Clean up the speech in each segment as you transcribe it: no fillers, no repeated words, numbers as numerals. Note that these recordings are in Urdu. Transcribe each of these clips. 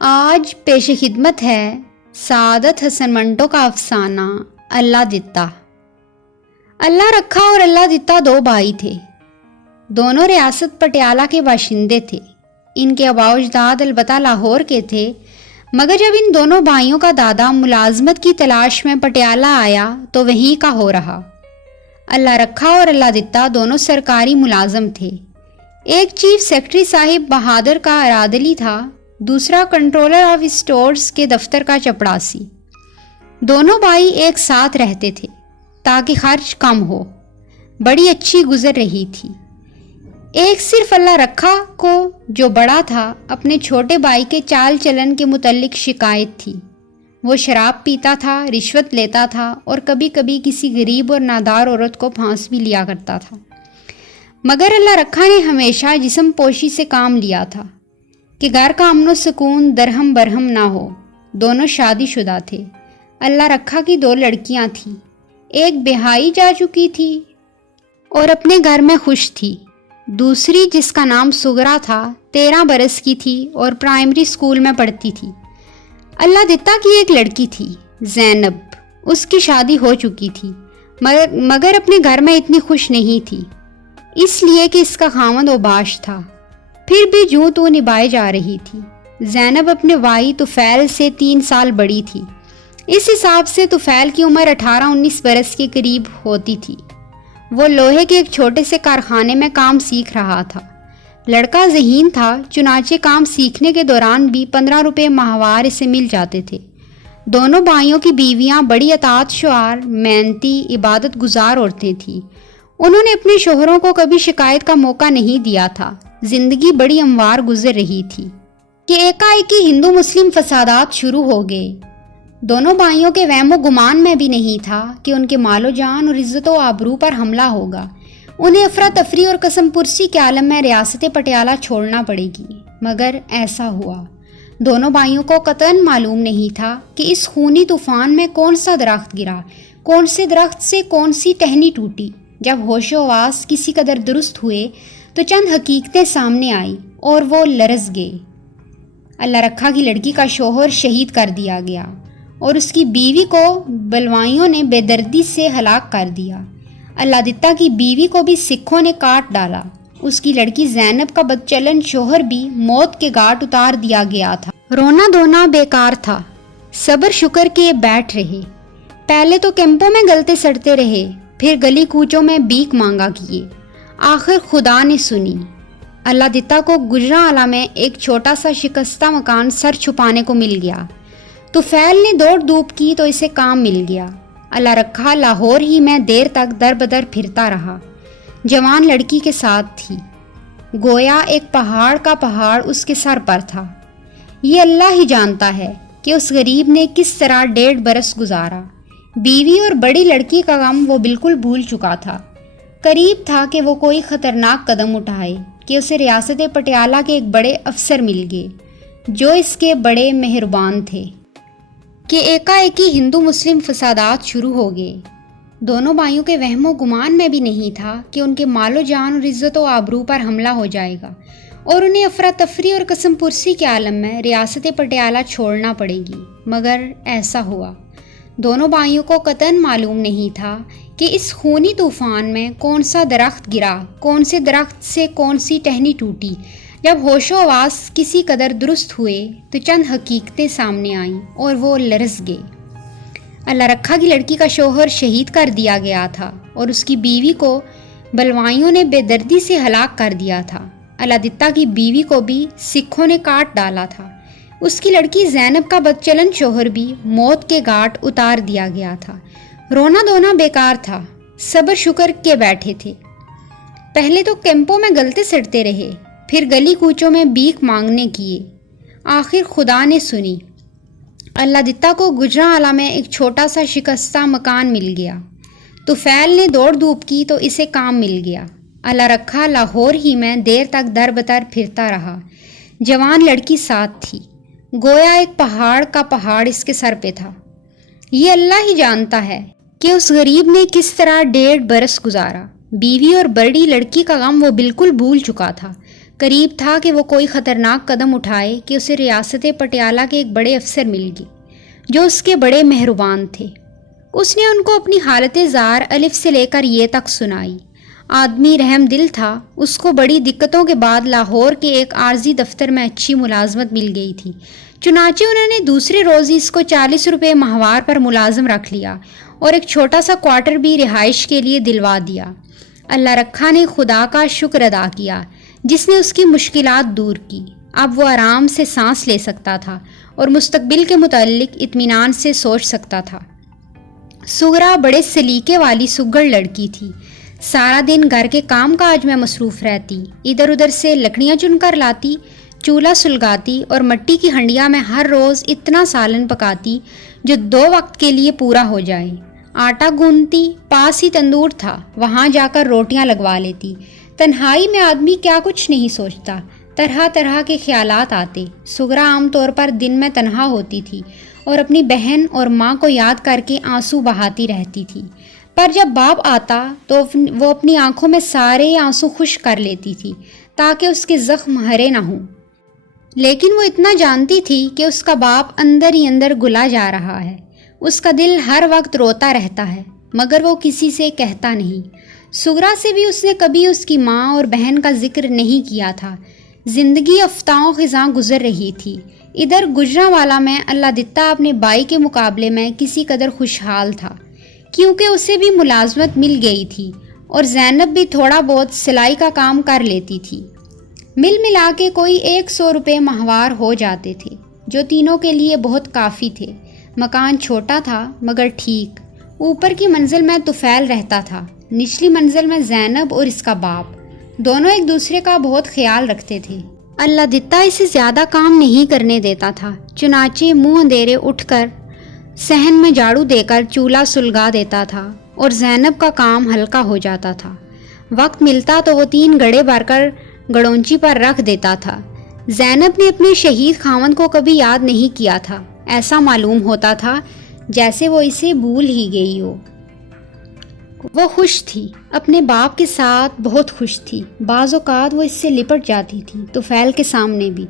آج پیش خدمت ہے سعادت حسن منٹو کا افسانہ اللہ دتا۔ اللہ رکھا اور اللہ دتا دو بھائی تھے۔ دونوں ریاست پٹیالہ کے باشندے تھے۔ ان کے آباء و اجداد البتہ لاہور کے تھے، مگر جب ان دونوں بھائیوں کا دادا ملازمت کی تلاش میں پٹیالہ آیا تو وہیں کا ہو رہا۔ اللہ رکھا اور اللہ دتا دونوں سرکاری ملازم تھے۔ ایک چیف سیکرٹری صاحب بہادر کا ارادلی تھا، دوسرا کنٹرولر آف اسٹورز کے دفتر کا چپڑاسی۔ دونوں بھائی ایک ساتھ رہتے تھے تاکہ خرچ کم ہو۔ بڑی اچھی گزر رہی تھی۔ ایک صرف اللہ رکھا کو، جو بڑا تھا، اپنے چھوٹے بھائی کے چال چلن کے متعلق شکایت تھی۔ وہ شراب پیتا تھا، رشوت لیتا تھا اور کبھی کبھی کسی غریب اور نادار عورت کو پھانس بھی لیا کرتا تھا۔ مگر اللہ رکھا نے ہمیشہ جسم پوشی سے کام لیا تھا کہ گھر کا امن و سکون درہم برہم نہ ہو۔ دونوں شادی شدہ تھے۔ اللہ رکھا کی 2 لڑکیاں تھیں، ایک بیاہی جا چکی تھی اور اپنے گھر میں خوش تھی۔ دوسری، جس کا نام سغرا تھا، 13 برس کی تھی اور پرائمری اسکول میں پڑھتی تھی۔ اللہ دتا کی ایک لڑکی تھی، زینب۔ اس کی شادی ہو چکی تھی، مگر اپنے گھر میں اتنی خوش نہیں تھی، اس لیے کہ اس کا خاوند اوباش تھا۔ پھر بھی جوں تو نبھائے جا رہی تھی۔ زینب اپنے بھائی طفیل سے 3 سال بڑی تھی۔ اس حساب سے طفیل کی عمر 18-19 برس کے قریب ہوتی تھی۔ وہ لوہے کے ایک چھوٹے سے کارخانے میں کام سیکھ رہا تھا۔ لڑکا ذہین تھا، چنانچہ کام سیکھنے کے دوران بھی 15 روپے ماہوار اسے مل جاتے تھے۔ دونوں بھائیوں کی بیویاں بڑی اطاعت شعار، محنتی، عبادت گزار عورتیں تھیں۔ انہوں نے اپنے شوہروں کو کبھی شکایت کا موقع نہیں دیا تھا۔ زندگی بڑی ہموار گزر رہی تھی کہ ایکا-ایکی ہندو مسلم فسادات شروع ہو گئے۔ دونوں بھائیوں کے وہم و گمان میں بھی نہیں تھا کہ ان کے مال و جان اور عزت و آبرو پر حملہ ہوگا۔ انہیں افراتفری اور قسم پرسی کے عالم میں ریاست پٹیالہ چھوڑنا پڑے گی، مگر ایسا ہوا۔ دونوں بھائیوں کو قطعاً معلوم نہیں تھا کہ اس خونی طوفان میں کون سا درخت گرا، کون سے درخت سے کون سی ٹہنی ٹوٹی۔ جب ہوش و حواس کسی قدر درست ہوئے تو چند حقیقتیں سامنے آئیں اور وہ لرز گئے۔ اللہ رکھا کی لڑکی کا شوہر شہید کر دیا گیا اور اس کی بیوی کو بلوائیوں نے بے دردی سے ہلاک کر دیا۔ اللہ دتا کی بیوی کو بھی سکھوں نے کاٹ ڈالا۔ اس کی لڑکی زینب کا بدچلن شوہر بھی موت کے گھاٹ اتار دیا گیا تھا۔ رونا دھونا بیکار تھا۔ صبر شکر کے بیٹھ رہے۔ پہلے تو کیمپوں میں گلتے سڑتے رہے، پھر گلی کوچوں میں بھیک مانگا کیے۔ آخر خدا نے سنی۔ اللہ دتا کو گجرانوالہ میں ایک چھوٹا سا شکستہ مکان سر چھپانے کو مل گیا۔ طفیل نے دوڑ دھوپ کی تو اسے کام مل گیا۔ اللہ رکھا لاہور ہی میں دیر تک در بدر پھرتا رہا۔ جوان لڑکی کے ساتھ تھی، گویا ایک پہاڑ کا پہاڑ اس کے سر پر تھا۔ یہ اللہ ہی جانتا ہے کہ اس غریب نے کس طرح 1.5 برس گزارا۔ بیوی اور بڑی لڑکی کا غم وہ بالکل بھول چکا تھا۔ قریب تھا کہ وہ کوئی خطرناک قدم اٹھائے کہ اسے ریاست پٹیالہ کے ایک بڑے افسر مل گئے، جو اس کے بڑے مہربان تھے کہ ایکا-ایکی ہندو مسلم فسادات شروع ہو گئے۔ دونوں بھائیوں کے وہم و گمان میں بھی نہیں تھا کہ ان کے مال و جان اور عزت و آبرو پر حملہ ہو جائے گا اور انہیں افراتفری اور قسم پرسی کے عالم میں ریاست پٹیالہ چھوڑنا پڑے گی، مگر ایسا ہوا۔ دونوں بھائیوں کو قطعاً معلوم نہیں تھا کہ اس خونی طوفان میں کون سا درخت گرا، کون سے درخت سے کون سی ٹہنی ٹوٹی۔ جب ہوش و حواس کسی قدر درست ہوئے تو چند حقیقتیں سامنے آئیں اور وہ لرز گئے۔ اللہ رکھا کی لڑکی کا شوہر شہید کر دیا گیا تھا اور اس کی بیوی کو بلوائیوں نے بے دردی سے ہلاک کر دیا تھا۔ اللہ دتا کی بیوی کو بھی سکھوں نے کاٹ ڈالا تھا۔ اس کی لڑکی زینب کا بدچلن شوہر بھی موت کے گھاٹ اتار دیا گیا تھا۔ رونا دھونا بیکار تھا۔ صبر شکر کے بیٹھے تھے۔ پہلے تو کیمپوں میں گلتے سڑتے رہے، پھر گلی کوچوں میں بھیک مانگنے کیے۔ آخر خدا نے سنی۔ اللہ دتا کو گجرانوالہ میں ایک چھوٹا سا شکستہ مکان مل گیا۔ طفیل نے دوڑ دھوپ کی تو اسے کام مل گیا۔ اللہ رکھا لاہور ہی میں دیر تک در بدر پھرتا رہا۔ جوان لڑکی ساتھ تھی، گویا ایک پہاڑ کا پہاڑ اس کے سر پہ تھا۔ یہ اللہ ہی جانتا ہے کہ اس غریب نے کس طرح 1.5 برس گزارا۔ بیوی اور بڑی لڑکی کا غم وہ بالکل بھول چکا تھا۔ قریب تھا کہ وہ کوئی خطرناک قدم اٹھائے کہ اسے ریاست پٹیالہ کے ایک بڑے افسر مل گئے جو اس کے بڑے مہربان تھے۔ اس نے ان کو اپنی حالت زار الف سے لے کر یہ تک سنائی۔ آدمی رحم دل تھا۔ اس کو بڑی دقتوں کے بعد لاہور کے ایک عارضی دفتر میں اچھی ملازمت مل گئی تھی، چنانچہ انہوں نے دوسرے روز ہی اس کو 40 روپے ماہوار پر ملازم رکھ لیا اور ایک چھوٹا سا کوارٹر بھی رہائش کے لیے دلوا دیا۔ اللہ رکھا نے خدا کا شکر ادا کیا جس نے اس کی مشکلات دور کی۔ اب وہ آرام سے سانس لے سکتا تھا اور مستقبل کے متعلق اطمینان سے سوچ سکتا تھا۔ سغرا بڑے سلیقے والی سگڑ لڑکی تھی۔ سارا دن گھر کے کام کاج میں مصروف رہتی، ادھر ادھر سے لکڑیاں چن کر لاتی، چولہا سلگاتی اور مٹی کی ہنڈیا میں ہر روز اتنا سالن پکاتی جو 2 وقت کے لیے پورا ہو جائے۔ آٹا گوندتی، پاس ہی تندور تھا، وہاں جا کر روٹیاں لگوا لیتی۔ تنہائی میں آدمی کیا کچھ نہیں سوچتا، طرح طرح کے خیالات آتے۔ سغرا عام طور پر دن میں تنہا ہوتی تھی اور اپنی بہن اور ماں کو یاد کر کے آنسو بہاتی رہتی تھی، پر جب باپ آتا تو وہ اپنی آنکھوں میں سارے آنسو خشک کر لیتی تھی تاکہ اس کے زخم ہرے نہ ہوں۔ لیکن وہ اتنا جانتی تھی کہ اس کا باپ اندر ہی اندر گلا جا رہا ہے، اس کا دل ہر وقت روتا رہتا ہے، مگر وہ کسی سے کہتا نہیں۔ سغرا سے بھی اس نے کبھی اس کی ماں اور بہن کا ذکر نہیں کیا تھا۔ زندگی افتاؤں خزاں گزر رہی تھی۔ ادھر گجرانوالا میں اللہ دتا اپنے بھائی کے مقابلے میں کسی قدر خوشحال تھا، کیونکہ اسے بھی ملازمت مل گئی تھی اور زینب بھی تھوڑا بہت سلائی کا کام کر لیتی تھی۔ مل ملا کے کوئی 100 روپے ماہوار ہو جاتے تھے جو تینوں کے لیے بہت کافی تھے۔ مکان چھوٹا تھا مگر ٹھیک۔ اوپر کی منزل میں طفیل رہتا تھا، نچلی منزل میں زینب اور اس کا باپ، دونوں ایک دوسرے کا بہت خیال رکھتے تھے۔ اللہ دتا اسے زیادہ کام نہیں کرنے دیتا تھا، چنانچہ منہ اندھیرے اٹھ کر صحن میں جھاڑو دے کر چولہا سلگا دیتا تھا اور زینب کا کام ہلکا ہو جاتا تھا۔ وقت ملتا تو وہ 3 گڑے بھر کر گڑونچی پر رکھ دیتا تھا۔ زینب نے اپنے شہید خاوند کو کبھی یاد نہیں کیا تھا، ایسا معلوم ہوتا تھا جیسے وہ اسے بھول ہی گئی ہو۔ وہ خوش تھی، اپنے باپ کے ساتھ بہت خوش تھی۔ بعض اوقات وہ اس سے لپٹ جاتی تھی، طفیل کے سامنے بھی۔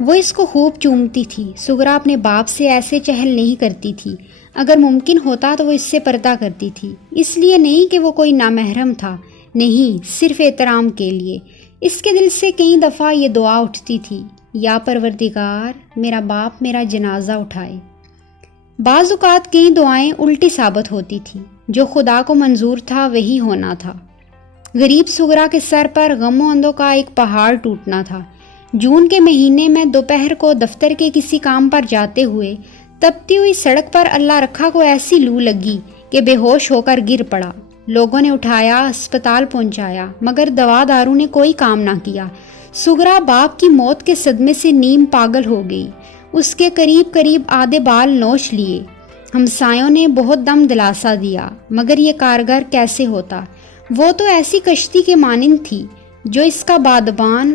وہ اس کو خوب چومتی تھی۔ سغرا اپنے باپ سے ایسے چہل نہیں کرتی تھی، اگر ممکن ہوتا تو وہ اس سے پردہ کرتی تھی، اس لیے نہیں کہ وہ کوئی نامحرم تھا، نہیں، صرف احترام کے لیے۔ اس کے دل سے کئی دفعہ یہ دعا اٹھتی تھی، یا پروردگار میرا باپ میرا جنازہ اٹھائے۔ بعض اوقات کئی دعائیں الٹی ثابت ہوتی تھیں، جو خدا کو منظور تھا وہی ہونا تھا۔ غریب سغرا کے سر پر غم و اندوں کا ایک پہاڑ ٹوٹنا تھا۔ جون کے مہینے میں دوپہر کو دفتر کے کسی کام پر جاتے ہوئے تپتی ہوئی سڑک پر اللہ رکھا کو ایسی لو لگی کہ بے ہوش ہو کر گر پڑا۔ لوگوں نے اٹھایا، اسپتال پہنچایا، مگر دوا دارو نے کوئی کام نہ کیا۔ سغرا باپ کی موت کے صدمے سے نیم پاگل ہو گئی۔ اس کے قریب قریب آدھے بال نوچ لیے۔ ہمسایوں نے بہت دم دلاسا دیا، مگر یہ کارگر کیسے ہوتا؟ وہ تو ایسی کشتی کے مانند تھی جو اس کا بادبان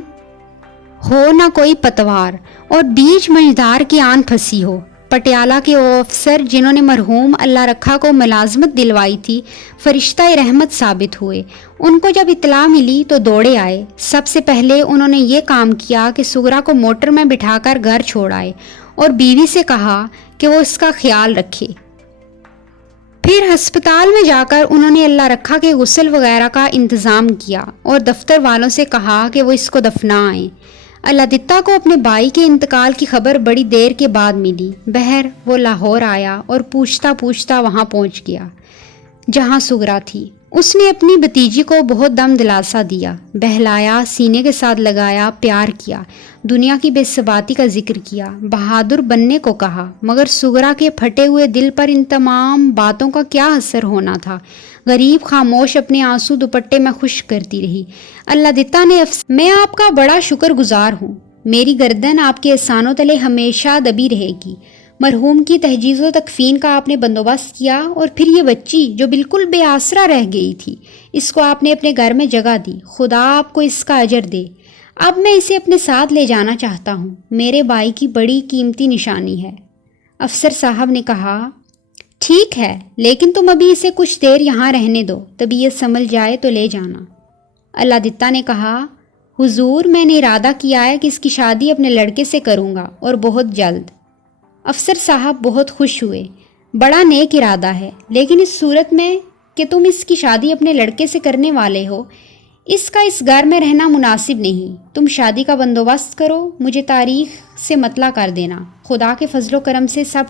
ہو نہ کوئی پتوار اور بیچ منجدار کی آن پھنسی ہو۔ پٹیالہ کے وہ افسر جنہوں نے مرحوم اللہ رکھا کو ملازمت دلوائی تھی، فرشتہ رحمت ثابت ہوئے۔ ان کو جب اطلاع ملی تو دوڑے آئے۔ سب سے پہلے انہوں نے یہ کام کیا کہ سغرا کو موٹر میں بٹھا کر گھر چھوڑ آئے اور بیوی سے کہا کہ وہ اس کا خیال رکھے۔ پھر ہسپتال میں جا کر انہوں نے اللہ رکھا کے غسل وغیرہ کا انتظام کیا اور دفتر والوں سے کہا کہ وہ اس کو دفنائیں۔ اللہ دتا کو اپنے بھائی کے انتقال کی خبر بڑی دیر کے بعد ملی۔ بہر وہ لاہور آیا اور پوچھتا پوچھتا وہاں پہنچ گیا جہاں سغرا تھی۔ اس نے اپنی بھتیجی کو بہت دم دلاسا دیا، بہلایا، سینے کے ساتھ لگایا، پیار کیا، دنیا کی بے ثباتی کا ذکر کیا، بہادر بننے کو کہا۔ مگر سغرا کے پھٹے ہوئے دل پر ان تمام باتوں کا کیا اثر ہونا تھا؟ غریب خاموش اپنے آنسو دوپٹے میں خشک کرتی رہی۔ اللہ دتا نے میں آپ کا بڑا شکر گزار ہوں، میری گردن آپ کے احسانوں تلے ہمیشہ دبی رہے گی۔ مرحوم کی تجہیز و تکفین کا آپ نے بندوبست کیا، اور پھر یہ بچی جو بالکل بے آسرا رہ گئی تھی، اس کو آپ نے اپنے گھر میں جگہ دی۔ خدا آپ کو اس کا اجر دے۔ اب میں اسے اپنے ساتھ لے جانا چاہتا ہوں، میرے بھائی کی بڑی قیمتی نشانی ہے۔ افسر صاحب نے کہا، ٹھیک ہے، لیکن تم ابھی اسے کچھ دیر یہاں رہنے دو، طبیعت سنبھل جائے تو لے جانا۔ اللہ دتا نے کہا، حضور میں نے ارادہ کیا ہے کہ اس کی شادی اپنے لڑکے سے کروں گا اور بہت جلد۔ افسر صاحب بہت خوش ہوئے۔ بڑا نیک ارادہ ہے، لیکن اس صورت میں کہ تم اس کی شادی اپنے لڑکے سے کرنے والے ہو، اس کا اس گھر میں رہنا مناسب نہیں۔ تم شادی کا بندوبست کرو، مجھے تاریخ سے مطلع کر دینا، خدا کے فضل و کرم سے سب